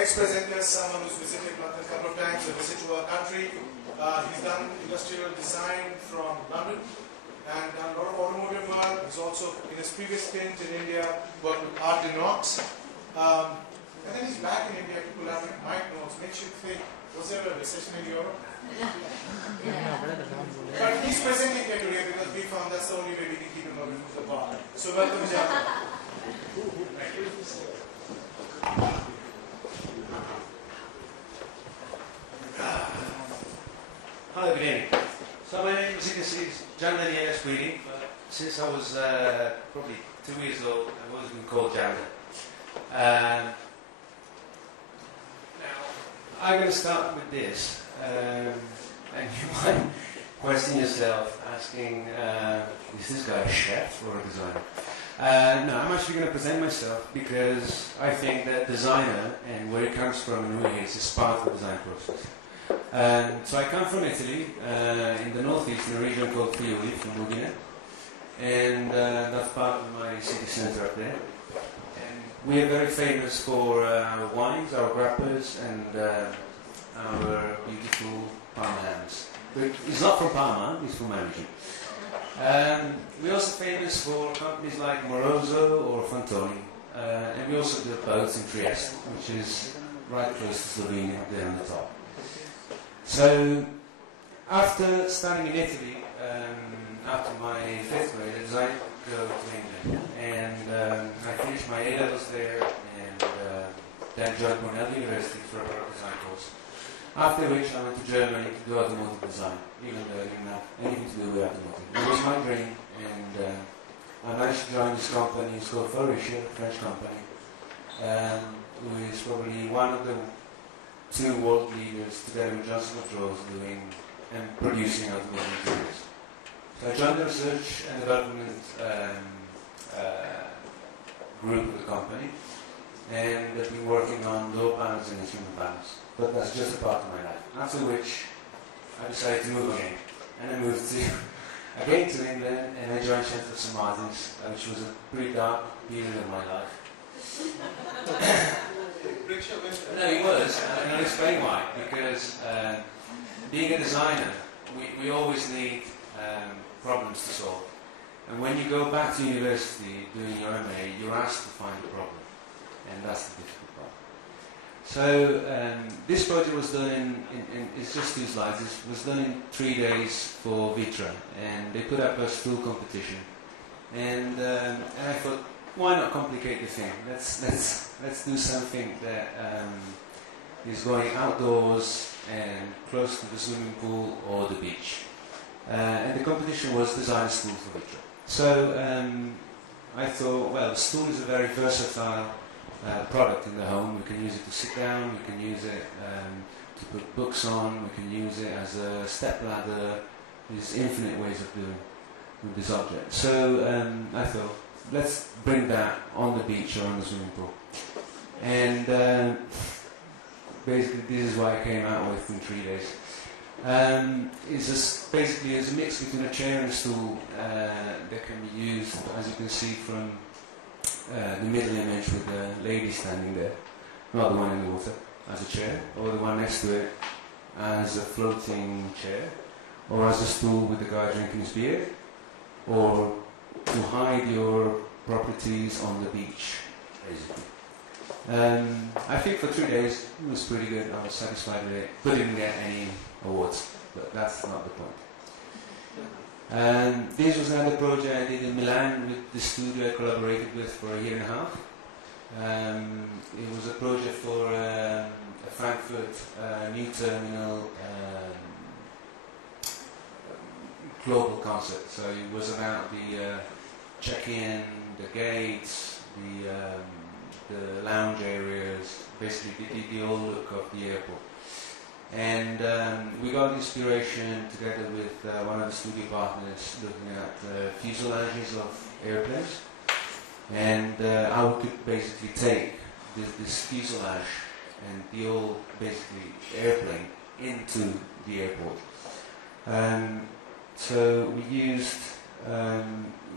next presenter is someone who's visited London a couple of times, a visit to our country. He's done industrial design from London and done a lot of automotive work. He's also, in his previous stint in India, worked with Art Denox. And then he's back in India to collaborate with Mike Notes. Makes you think, was there a recession in Europe? But he's presenting here today because we found that's the only way we can keep him away from the bar. So welcome, Gianda. Hello, good evening. So my name, as you can see, is Gianda speaking, but since I was probably 2 years old, I've always been called Gianda. Now, I'm going to start with this, and you might question yourself, asking, is this guy a chef or a designer? No, I'm actually going to present myself because I think that designer and where it comes from and who he is part of the design process. So I come from Italy, in the northeast, in a region called Friuli, from Udine, and that's part of my city centre up there. And we are very famous for our wines, our grappas, and our beautiful Parma hams. But it's not from Parma, it's from my region. We're also famous for companies like Moroso or Fantoni, and we also do boats in Trieste, which is right close to Slovenia, there on the top. So, after studying in Italy, after my 5th grade, I decided to go to England, and I finished my A-levels there, and then joined Cornell University for a product design course. After which I went to Germany to do automotive design, even though I didn't have anything to do with automotive. It was my dream, and I managed to join this company. It's called Faurecia, a French company, who is probably one of the 2 world leaders together with Johnson Controls doing and producing automotive materials. So I joined the research and development group of the company, and I've been working on door panels and instrument panels. But that's just a part of my life. After which, I decided to move again. And I moved again to England, and I joined Centre St Martin's, which was a pretty dark period of my life. No, it was, and I'll explain why. Because being a designer, we always need problems to solve. And when you go back to university doing your MA, you're asked to find a problem. And that's the difficult part. So this project was done in it's just 2 slides. It was done in 3 days for Vitra, and they put up a stool competition. And I thought, why not complicate the thing? Let's do something that is going outdoors and close to the swimming pool or the beach. And the competition was design a stool for Vitra. So I thought, well, the stool is a very versatile product in the home. We can use it to sit down, we can use it to put books on, we can use it as a step ladder. There's infinite ways of doing with this object. So I thought, let's bring that on the beach or on the swimming pool. And basically this is what I came out with in 3 days. It's basically a mix between a chair and a stool that can be used, as you can see from the middle image with the lady standing there, not the one in the water, as a chair, or the one next to it as a floating chair, or as a stool with the guy drinking his beer, or to hide your properties on the beach, basically. I think for 3 days it was pretty good. I was satisfied with it, but didn't get any awards, but that's not the point. This was another project I did in Milan with the studio I collaborated with for 1.5 years. It was a project for a Frankfurt new terminal global concept. So it was about the check-in, the gates, the lounge areas, basically the old look of the airport. And we got inspiration together with one of the studio partners looking at fuselages of airplanes, and how we could basically take this fuselage and the old basically airplane into the airport. So we used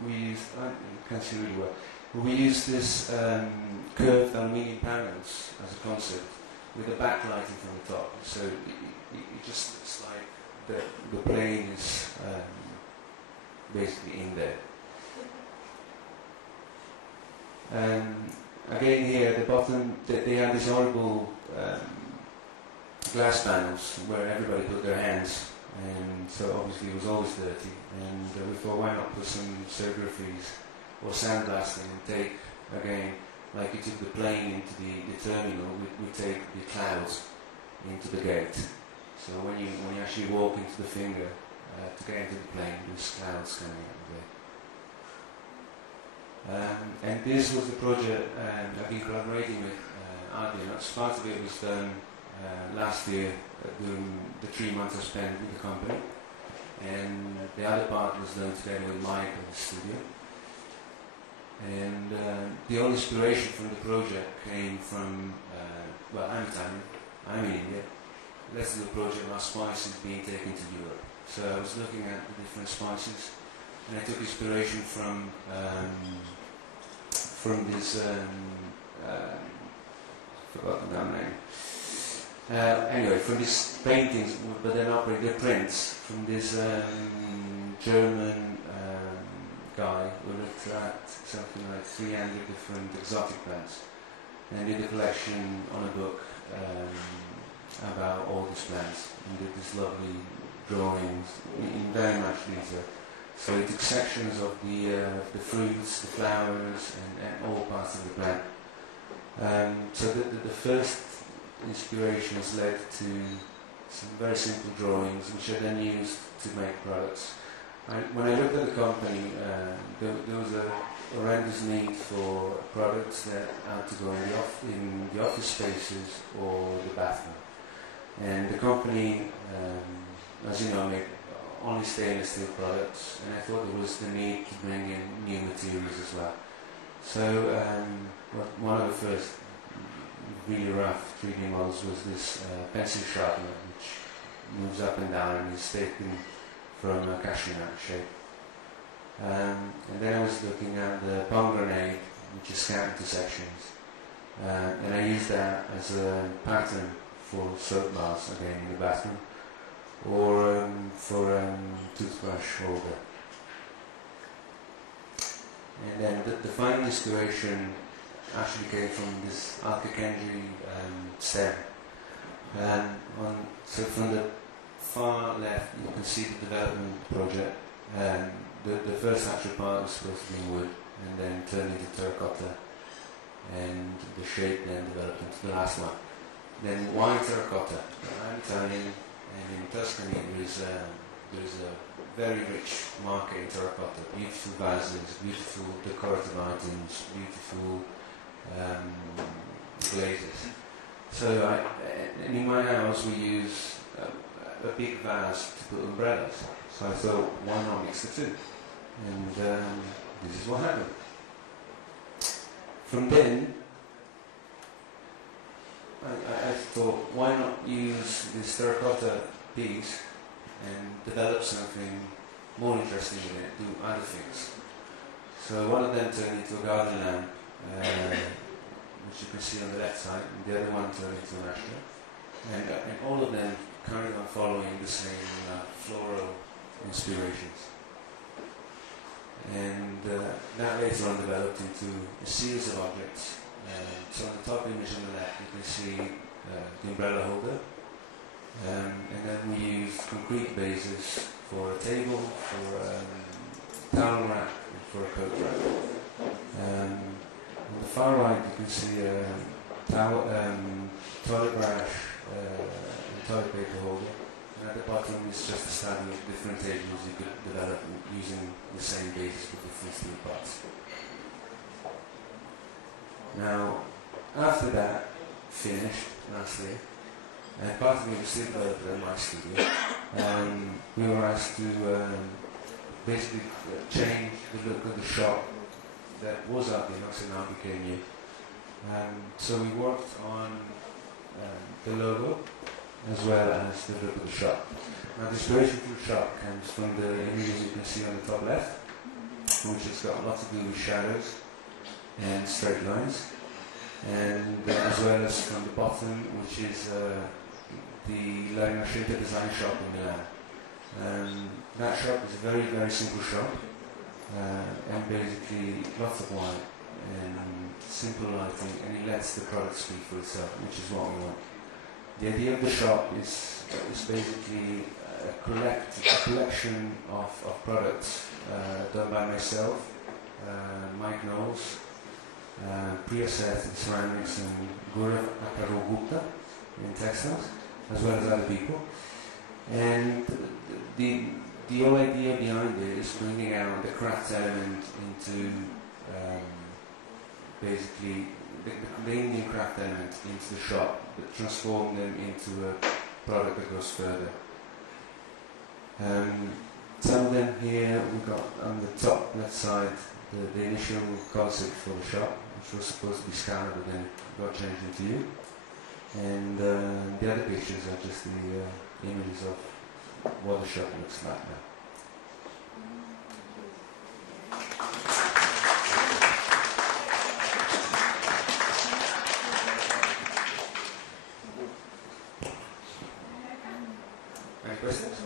you can't see really well. We used this curved aluminium panels as a concept with the backlighting from the top. So it just looks like the plane is basically in there. Again here at the bottom, they had these horrible glass panels where everybody put their hands, and so obviously it was always dirty, and we thought, why not put some serigraphies or sandblasting and take, again, like you took the plane into the terminal, we take the clouds into the gate. So when you actually walk into the finger to get into the plane, there's clouds coming out of there. And this was the project I've been collaborating with Adrian. Part of it was done last year during the 3 months I spent with the company, and the other part was done together with Mike in the studio. And the only inspiration from the project came from, well, I'm Italian, I'm in India. Let's do a project about spices being taken to Europe. So I was looking at the different spices, and I took inspiration from this, forgotten that name. Anyway, from these paintings, but they're not they're prints, from this German guy who looked at something like 300 different exotic plants and did a collection on a book about all these plants, and did these lovely drawings in very much detail. So he took sections of the fruits, the flowers, and all parts of the plant. So the first inspirations led to some very simple drawings, which I then used to make products. When I looked at the company, there was a horrendous need for products that had to go in the office spaces or the bathroom. And the company, as you know, made only stainless steel products, and I thought there was the need to bring in new materials as well. So one of the first really rough 3D models was this pencil sharpener, which moves up and down and is taken from a cashew nut shape. And then I was looking at the pomegranate, which is cut into sections, and I used that as a pattern for soap bars, again in the bathroom, or for toothbrush holder. And then the final inspiration actually came from this Alkakendri stem. So from the far left you can see the development project. The first actual part was supposed to be wood and then turned into terracotta, and the shape then developed into the last one. Then why terracotta? I'm Italian, and in Tuscany there is a very rich market in terracotta. Beautiful vases, beautiful decorative items, beautiful glazes. So in my house we use a big vase to put umbrellas. So I thought, why not mix the two? And this is what happened. From then, I thought, why not use this terracotta piece and develop something more interesting in it, do other things. So one of them turned into a garden lamp, which you can see on the left side, and the other one turned into an ashtray. And all of them carried on following the same floral inspirations. And that later on developed into a series of objects. So on the top image on the left you can see the umbrella holder, and then we used concrete bases for a table, for a towel rack, and for a coat rack. On the far right you can see a toilet brush and toilet paper holder, and at the bottom is just a study of different tables you could develop using the same basis with different steel parts. Now, after that finished last year, and part of me was still developed in my studio, we were asked to basically change the look of the shop that was up in Oxford now became new. So we worked on the logo as well as the look of the shop. Now the inspiration for the shop comes from the images you can see on the top left, which has got lots to do with shadows and straight lines. and as well as from the bottom, which is the La Rinascente design shop in Milan. That shop is a very, very simple shop, and basically lots of white and simple lighting, and it lets the product speak for itself, which is what we want. The idea of the shop is basically a collection of products done by myself, Mike Knowles, Priya Seth in ceramics, and Gaurav Gupta in textiles, as well as other people. And the whole idea behind it is bringing out the craft element into basically the Indian craft element into the shop, but transform them into a product that goes further. Some of them here we got on the top left side the initial concept for the shop, which was supposed to be scanned, but then got changed into you. And the other pictures are just the images of what the shop looks like now. Any questions?